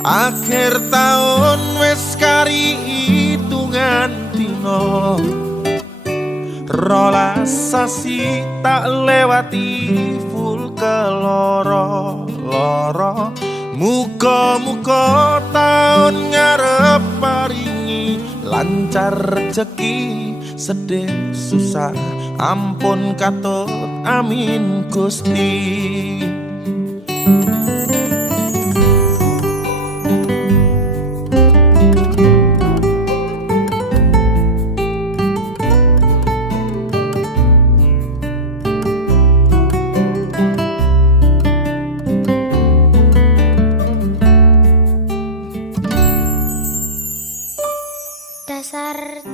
Akhir tahun wis kari hitungan dino, rolas sasi tak lewati full keloro-loro. Muga-muga tahun ngarep paringi lancar rezeki, sedih susah ampun katut amin Gusti. Dasar